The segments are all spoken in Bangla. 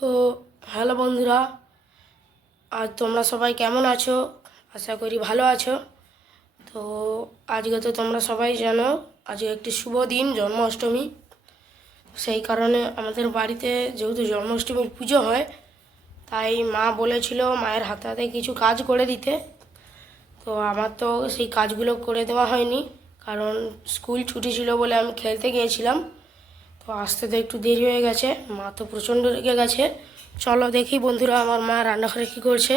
তো হ্যালো বন্ধুরা আর তোমরা সবাই কেমন আছো? আশা করি ভালো আছো। তো আজকে তো তোমরা সবাই জানো, আজকে একটি শুভ দিন, জন্মাষ্টমী। সেই কারণে আমাদের বাড়িতে যেহেতু জন্মাষ্টমীর পুজো হয়, তাই মা বলেছিল মায়ের হাতে হাতে কিছু কাজ করে দিতে। তো আমার তো সেই কাজগুলো করে দেওয়া হয়নি, কারণ স্কুল ছুটি ছিল বলে আমি খেলতে গিয়েছিলাম। তো আসতে তো একটু দেরি হয়ে গেছে। মা তো প্রচণ্ড রেগে গেছে। চলো দেখি বন্ধুরা আমার মা রান্নাঘরে কী করছে।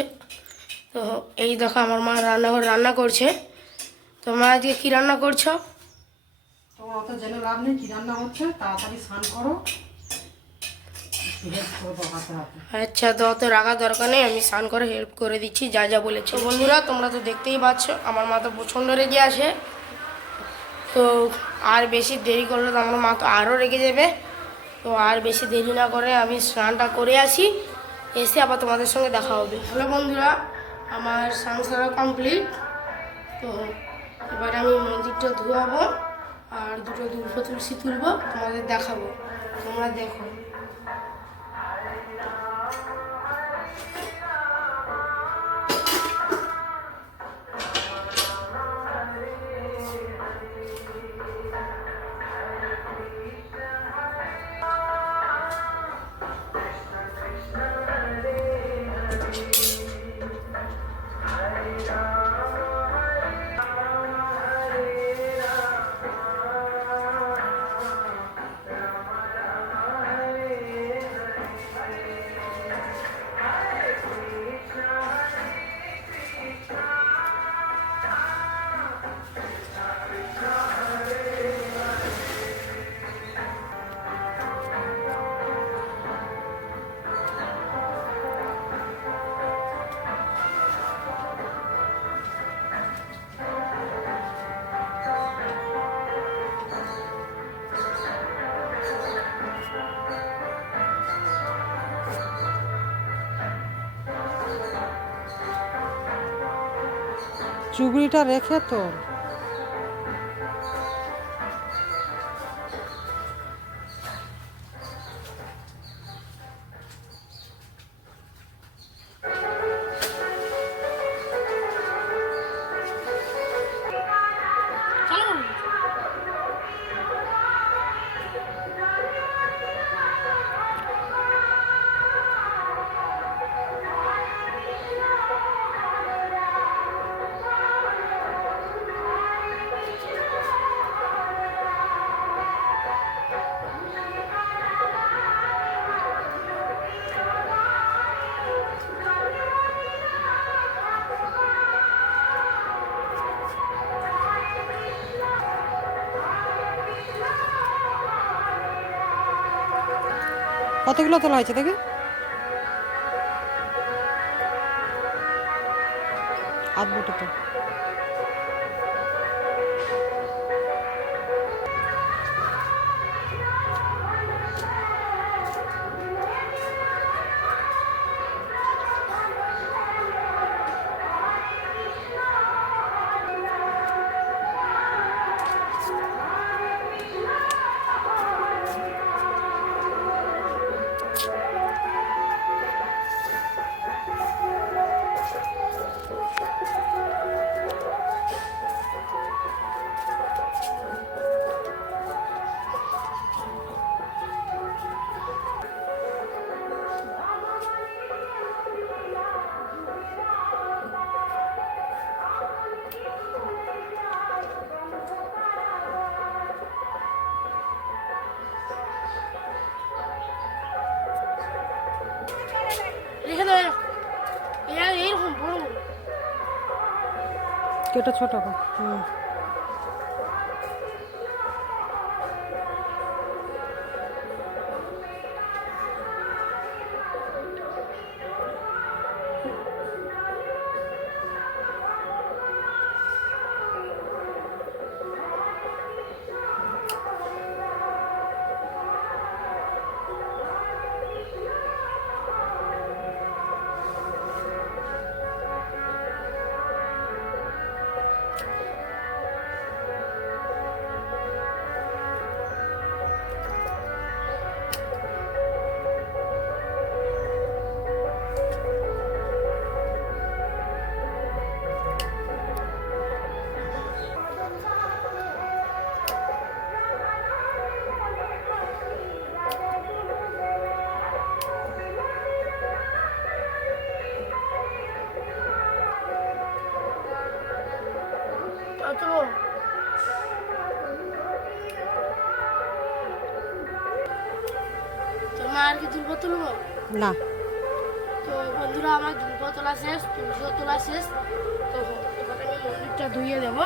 তো এই দেখো আমার মা রান্নাঘর রান্না করছে। তো মা আজকে কী রান্না করছ? তোমার অত জেনে লাভ নেই কি রান্না হচ্ছে তাড়াতাড়ি স্নান করো। আচ্ছা তো অত রাখা দরকার নেই আমি স্নান করে হেল্প করে দিচ্ছি যা যা বলেছে। বন্ধুরা তোমরা তো দেখতেই পাচ্ছ আমার মা তো প্রচণ্ড রেগে আছে। তো আর বেশি দেরি করলে তো আমার মা তো আরও রেগে যাবে। তো আর বেশি দেরি না করে আমি স্নানটা করে আসি, এসে আবার তোমাদের সঙ্গে দেখা হবে। হ্যালো বন্ধুরা, আমার স্নান কমপ্লিট তো এবার আমি মন্দিরটা ধোয়াবো, আর দুটো দুর্ভ তুলসী তুলবো তোমাদের দেখাবো। তোমরা দেখো। চুবড়িটা রেখে তো কতগুলো তোলা হয়েছে দেখি? আধ বুটি তো। রেখে দেবে এইরকম বড়। কেটে ছোট হুম। তুলবো তোমার কি দুর্ব তুলবো না। তো বন্ধুরা আমার দুর্ব তোলা শেষ তুলসীও তোলা শেষ। তো এবার আমি মন্দিরটা ধুয়ে দেবো।